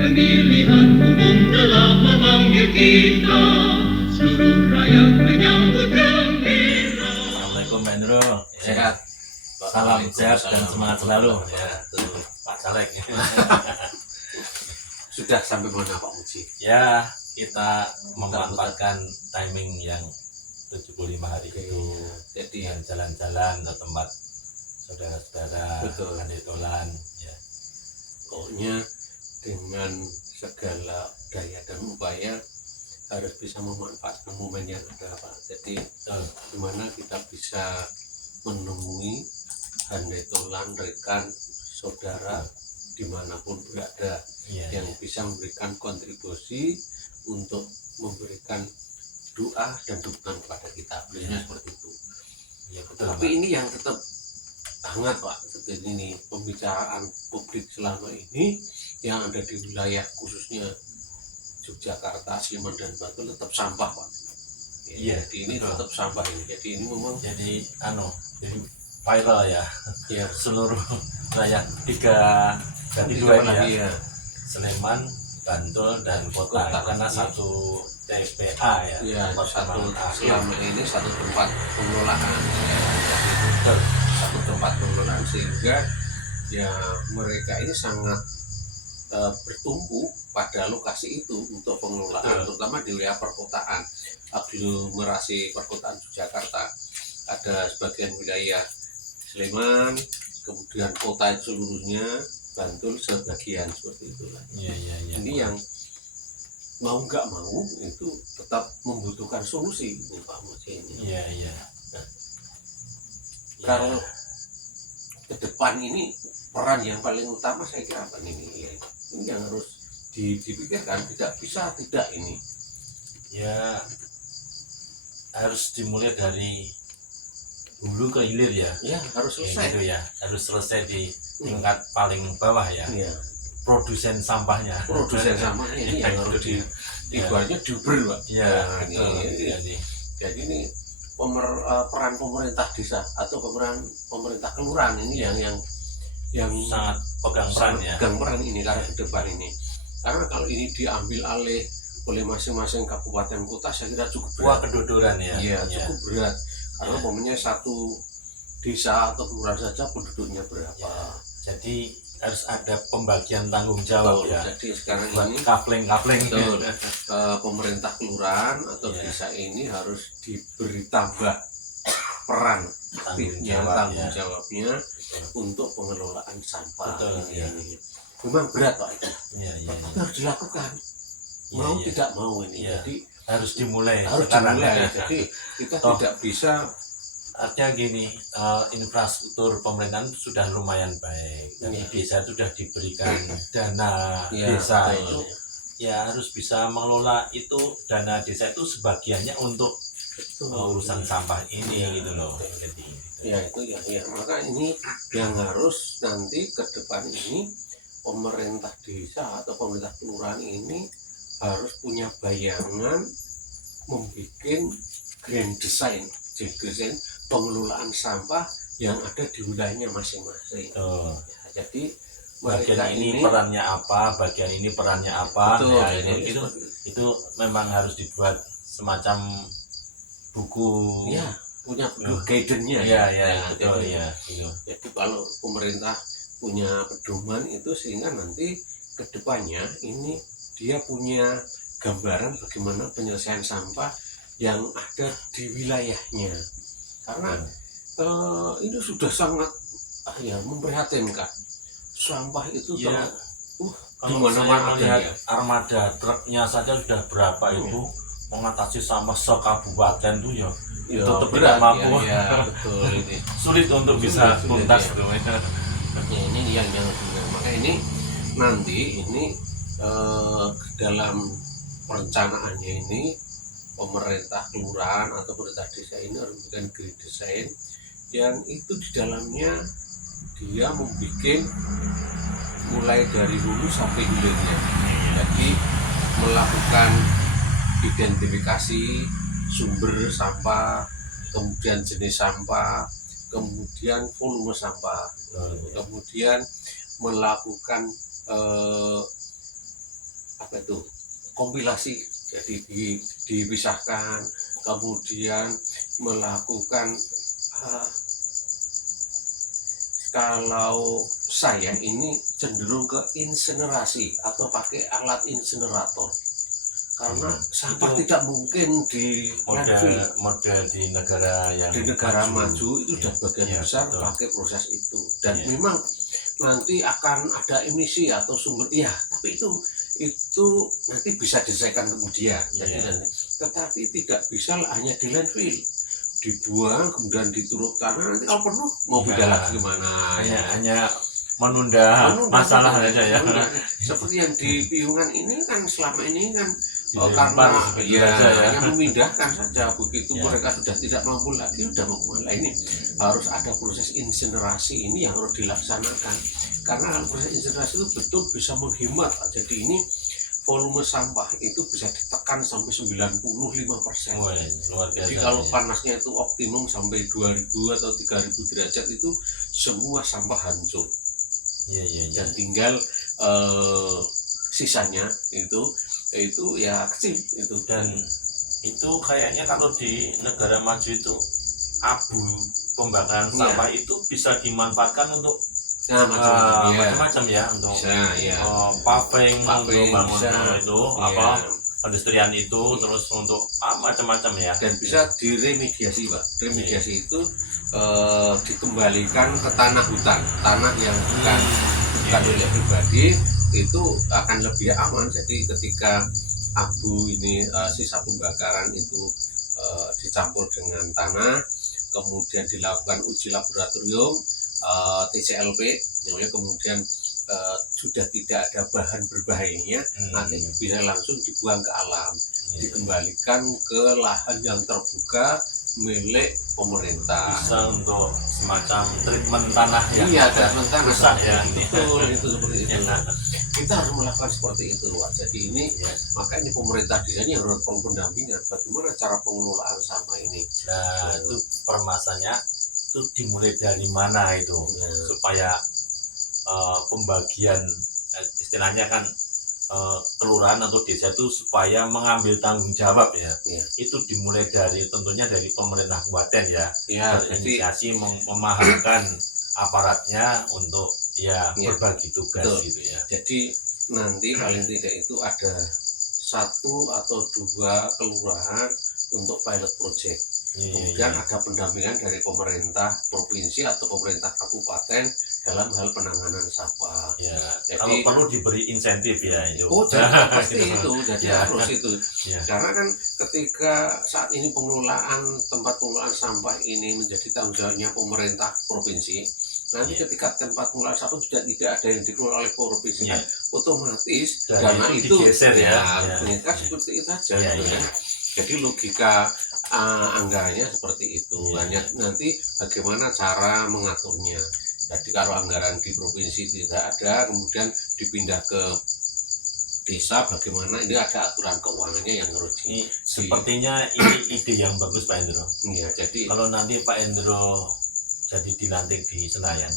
Pemilihan umum telah memanggil kita, seluruh rakyat menyambut gembira. Assalamualaikum Pak Indro. Sehat. Salam sehat dan semangat selalu. Ya, tuh. Pak Caleg. Sudah sampai mana Pak Muji? Ya, kita memanfaatkan timing yang 75 hari itu. Jadi Dengan jalan-jalan ke tempat saudara-saudara, Betul. Kandetolan. Ya. pokoknya dengan segala daya dan upaya harus bisa memanfaatkan momen yang ada Pak. Jadi gimana kita bisa menemui handetolan, rekan, saudara dimanapun berada yang bisa memberikan kontribusi untuk memberikan doa dan dukungan kepada kita, seperti itu. Ya, betul, Tapi Pak. ini yang tetap hangat Pak, seperti ini pembicaraan publik selama ini yang ada di wilayah khususnya Yogyakarta, Sleman dan Bantul tetap sampah Pak. Iya, Jadi ini betul. tetap sampah ini. Jadi ini memang Jadi jadi viral ya. ya Seluruh rakyat tiga ini ya. ya. Sleman, Bantul dan Kota, Kota, karena iya. satu TSPA ya, Ya, tempat satu pengelolaan akhir. selama ini satu tempat pengelolaan jadi Betul. satu tempat pengelolaan sehingga ya mereka ini sangat bertumpu pada lokasi itu untuk pengelolaan. Betul. Terutama di wilayah perkotaan, aglomerasi perkotaan Yogyakarta. Ada sebagian wilayah Sleman, kemudian kota itu seluruhnya, Bantul sebagian, seperti itulah. Iya. Ini yang mau nggak mau itu tetap membutuhkan solusi Pak Muji ini. Iya. Kalau ke depan ini peran yang paling utama saya kira apa ini? Ini yang harus dipikirkan, tidak bisa tidak ini. Ya harus dimulai dari hulu ke hilir ya. Ya harus selesai. Gitu ya, harus selesai di tingkat paling bawah ya. Iya. Produsen sampahnya. Produsen sampah ini yang harus ibaratnya diuber Pak. Iya. Nah, Betul. ini. Jadi ini peran pemerintah desa atau pemerintah kelurahan ini yang Sangat pegang peran ya. pegang peran ini karena ke depan ini. Karena kalau ini diambil alih oleh masing-masing kabupaten kota saya kira cukup Wah, berat. kedodoran ya. Iya, cukup berat. Karena Ya. umpamanya satu desa atau kelurahan saja penduduknya berapa. Ya. Jadi harus ada pembagian tanggung jawab Betul. ya. Jadi sekarang Buat ini kapling. betul, pemerintah kelurahan atau Ya. desa ini harus diberi tambah peran aktifnya, tanggung ya. jawabnya Betul. untuk pengelolaan sampah. Betul, ini. ya. Memang berat Pak itu. Iya. Tapi harus dilakukan. Iya, Mau iya. tidak mau ini. Iya. Jadi Harus dimulai harus sekarang. dimulai. Jadi kita tidak bisa. Artinya gini, infrastruktur pemerintahan sudah lumayan baik. Dan Iya. desa itu sudah diberikan dana Ya, desa betul. itu, ya harus bisa mengelola itu dana desa itu sebagiannya untuk urusan sampah ini Iya, gitu loh. betul. Jadi, Ya itu ya. Maka ini yang harus nanti ke depan ini pemerintah desa atau pemerintah kelurahan ini harus punya bayangan membuat grand design pengelolaan sampah yang ada di wilayahnya masing-masing. tuh, Ya, jadi bagian mereka ini perannya apa, bagian ini perannya apa. betul, Ya, jadi itu memang harus dibuat semacam buku. ya punya guidance-nya Iya, jadi, betul, ya. Gitu. jadi kalau pemerintah punya pedoman itu sehingga nanti kedepannya ini dia punya gambaran bagaimana penyelesaian sampah yang ada di wilayahnya, karena ini sudah sangat memprihatinkan. Sampah itu Ya, di kalau mana-mana saya ada melihat ya. armada truknya saja sudah berapa itu mengatasi sampah sekabupaten tuh ya, Ya, tetap berat, tidak mampu. ya, betul ini. Sulit untuk bisa Sulit, tuntas ya. gitu. Ya, ini yang benar. Maka ini nanti ini dalam perencanaannya ini pemerintah kelurahan atau pemerintah desa ini harus membuat grand design yang itu di dalamnya dia membuat mulai dari hulu sampai hilirnya. Jadi melakukan identifikasi sumber sampah, kemudian jenis sampah, kemudian volume sampah, kemudian melakukan apa itu kompilasi, jadi dipisahkan, kemudian melakukan kalau saya ini cenderung ke insinerasi atau pakai alat insinerator karena sampah tidak mungkin di model di negara yang maju itu sudah bagian ya, besar betul. pakai proses itu dan Ya. memang nanti akan ada emisi atau sumber ya tapi itu nanti bisa diselesaikan kemudian Ya. tetapi tidak bisa hanya di landfill dibuang kemudian diturut tanah nanti kalau penuh mau pindah Ya. lagi gimana hanya menunda masalah aja ya. Seperti yang di Piungan ini kan selama ini kan Dilempar karena sebegitu saja ya. hanya memindahkan saja begitu Ya. mereka sudah tidak mampu lagi sudah memulai ini harus ada proses insinerasi ini yang harus dilaksanakan karena proses insinerasi itu betul bisa menghemat jadi ini volume sampah itu bisa ditekan sampai 95%. Wah, luar biasa. Jadi kalau ya. panasnya itu optimum sampai 2000 atau 3000 derajat itu semua sampah hancur Iya. dan tinggal sisanya itu ya kecil itu Dan itu kayaknya kalau di negara maju itu abu pembakaran Iya. sampah itu bisa dimanfaatkan untuk macam-macam macam-macam ya untuk bisa ya paving untuk bangun bisa. itu Iya. pedestrian itu terus untuk macam-macam ya. Dan bisa diremediasi Pak remediasi itu dikembalikan ke tanah hutan tanah yang bukan milik pribadi itu akan lebih aman jadi ketika abu ini sisa pembakaran itu dicampur dengan tanah kemudian dilakukan uji laboratorium TCLP kemudian sudah tidak ada bahan berbahayanya nanti bisa langsung dibuang ke alam dikembalikan ke lahan yang terbuka milik pemerintah Bisa untuk semacam treatment tanah ya. iya treatment tanah rusak ya. betul itu seperti itu Ya. kita harus melakukan seperti itu Wak. Jadi ini Ya. maka ini pemerintah di sini harus perlu pendampingan bagaimana cara pengelolaan sampah ini Nah, itu permasalahannya itu dimulai dari mana itu supaya pembagian istilahnya kan kelurahan atau desa itu supaya mengambil tanggung jawab ya. Iya. Itu dimulai dari tentunya dari pemerintah kabupaten ya. ya jadi Berinisiasi memahamkan aparatnya untuk ya Iya. berbagi tugas Betul. gitu ya. jadi nanti paling tidak itu ada 1 atau 2 kelurahan untuk pilot project kemudian ada pendampingan dari pemerintah provinsi atau pemerintah kabupaten dalam hal penanganan sampah. Ya, Jadi- kalau perlu diberi insentif ya itu. Oh, jadi pasti itu, jadi Ya. harus itu. Ya. Karena kan ketika saat ini pengelolaan tempat pengelolaan sampah ini menjadi tanggung jawabnya pemerintah provinsi, nanti Ya. ketika tempat pengelolaan sampah sudah tidak ada yang dikelola oleh provinsi, Ya. kan otomatis Dan dana itu digeser ya. Ya. ternyata Ya. seperti itu saja. Ya, gitu ya. kan. Jadi logika anggarannya seperti itu. Ya. Hanya nanti bagaimana cara mengaturnya. Jadi kalau anggaran di provinsi tidak ada, kemudian dipindah ke desa, bagaimana ini ada aturan keuangannya yang harus Ini sepertinya ini ide yang bagus Pak Endro. ya jadi Kalau nanti Pak Endro jadi dilantik di Senayan,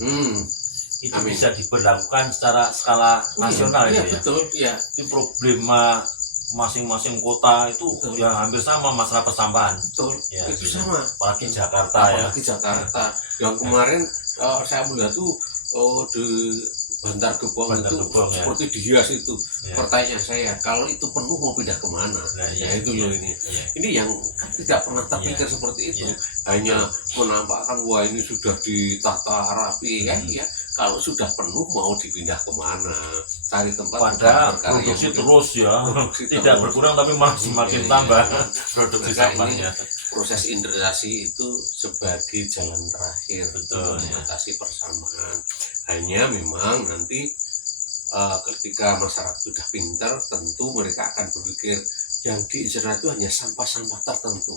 itu Amin. bisa diberlakukan secara skala nasional iya, itu ya. betul ya Itu problema masing-masing kota itu Betul. ya hampir sama masalah persampahan. betul Ya, itu gitu. sama Apalagi Jakarta ya. apalagi Jakarta yang kemarin saya melihat tuh di Bantar Gebang Bantar itu Gebang, ya. seperti dihias itu. Ya. Pertanyaan saya, kalau itu penuh mau pindah kemana? Nah, Ya itu loh ini. Iya. Ini yang kan tidak pernah terpikir seperti itu. Iya. Hanya menampakkan wah ini sudah ditata rapi kan ya. Kalau sudah penuh mau dipindah kemana? Cari tempat Padahal berkarya produksi yang terus ya, Produksi tidak terus. berkurang tapi malah semakin Iya, tambah iya. produksi Maka sampahnya. proses integrasi itu sebagai jalan terakhir Betul, untuk ya. mengatasi persamaan. Hanya memang nanti ketika masyarakat sudah pintar, tentu mereka akan berpikir yang diincar itu hanya sampah-sampah tertentu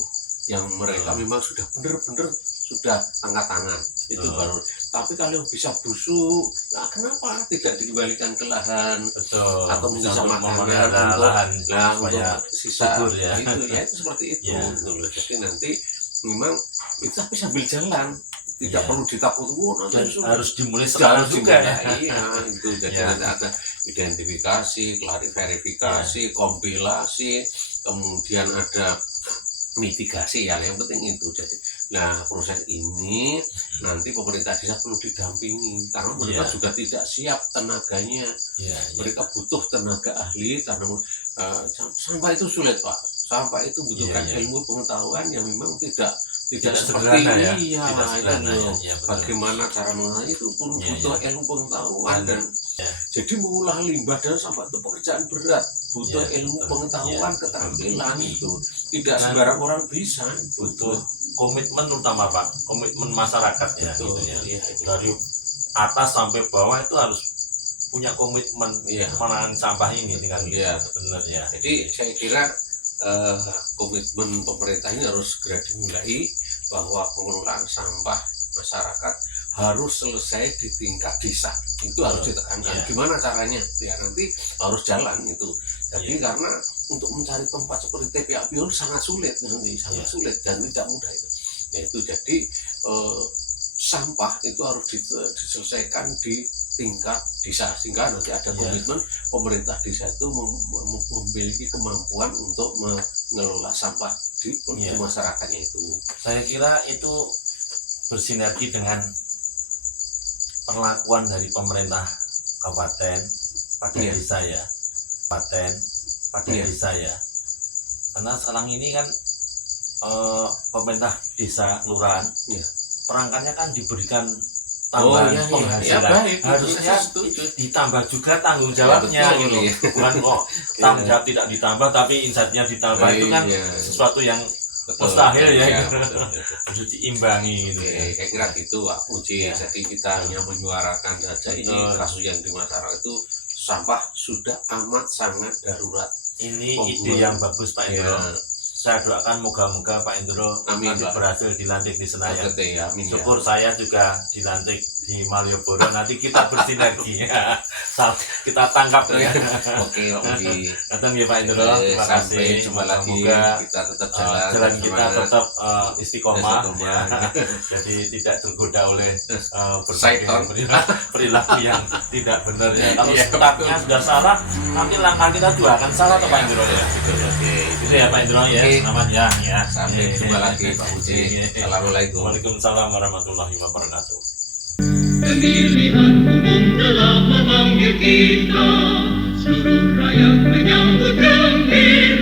yang mereka memang sudah benar-benar sudah angkat tangan itu baru. Tapi kalau bisa busuk, nah kenapa tidak dikembalikan ke lahan Betul. atau mungkin Bisa sama untuk makanan memelihara untuk lahan supaya untuk sisa subur ya. itu ya itu seperti itu Ya. gitu loh. Jadi nanti memang itu tapi sambil jalan tidak Iya. perlu ditakut nanti Dan sulit. harus dimulai sekarang Harus juga dimulai, ya. iya itu jadi Ya. nanti ada identifikasi, verifikasi, kompilasi, kemudian ada mitigasi ya, yang penting itu. Jadi nah proses ini nanti pemerintah desa perlu didampingi karena mereka Iya. juga tidak siap tenaganya, Ya, ya. mereka butuh tenaga ahli karena sampah itu sulit Pak, sampah itu butuhkan Iya, iya. ilmu pengetahuan yang memang tidak Tidak seperti sederhana ya. iya Tidak itu sederhana ya. loh. Ya, betul. Bagaimana cara mengolah itu pun Iya, butuh iya. ilmu pengetahuan dan Ya. jadi mengolah limbah dan sampah itu pekerjaan berat, butuh Ya, ilmu betul. pengetahuan, Ya, keterampilan itu tidak Dan sembarang orang bisa. butuh komitmen utama Pak, komitmen masyarakat ya, Betul. gitu ya. Iya, Dari atas sampai bawah itu harus punya komitmen Iya. menangani sampah ini dengan Iya. benar ya. Jadi saya kira komitmen pemerintah ini harus segera dimulai bahwa pengelolaan sampah masyarakat harus selesai di tingkat desa. Itu harus ditekankan. Iya. Gimana caranya? Ya nanti harus jalan itu. Jadi Iya. karena untuk mencari tempat seperti TPA Pion sangat sulit nanti, sangat Iya. sulit dan tidak mudah itu. Ya itu jadi sampah itu harus diselesaikan di tingkat desa sehingga nanti ada Iya. komitmen pemerintah desa itu memiliki kemampuan untuk mengelola sampah di Iya. masyarakatnya itu. Saya kira itu bersinergi dengan perlakuan dari pemerintah kabupaten pada Iya. desa ya, kabupaten pada Iya. desa ya. Karena sekarang ini kan pemerintah desa kelurahan Iya. perangkatnya kan diberikan Oh, tambahan iya, iya. penghasilan. Ya, baik. Harusnya Saya setuju. ditambah juga tanggung jawabnya Ya, betul, gitu. iya. Bukan kok tanggung jawab tidak ditambah tapi insentifnya ditambah, itu kan Iya. sesuatu yang Betul. mustahil ya, Iya, gitu. betul, betul. harus diimbangi gitu Oke, ya. saya kira gitu Pak Puji. Ya. Jadi kita hanya menyuarakan saja ini Betul. kasus yang di masyarakat itu sampah sudah amat sangat darurat. Ini Oh, ide yang bagus Pak Ya, Indro. Saya doakan moga-moga Pak Indro Amin, nanti Pak. berhasil dilantik di Senayan. betul ya, amin ya. Syukur saya juga dilantik di Malioboro. Nanti kita bersinergi ya. Saat kita tangkap ya. Oke Pak Puji. Datang ya Pak Indro. Oke, Terima sampai kasih. jumpa lagi. Moga Kita tetap jalan. jalan kita semangat. tetap istiqomah. Istiqomah. Ya. Jadi tidak tergoda oleh berbagai Syaiton. perilaku yang tidak benar ya. Kalau Iya, startnya sudah salah, nanti langkah kita juga akan salah atau Pak Indro ya. Oke. Gitu ya Pak Indro ya. Oke. Selamat ya. Ya. Sampai jumpa lagi Pak Puji. Assalamualaikum. Waalaikumsalam warahmatullahi wabarakatuh. Pemilihan umum telah memanggil kita, seluruh rakyat menyambut gembira.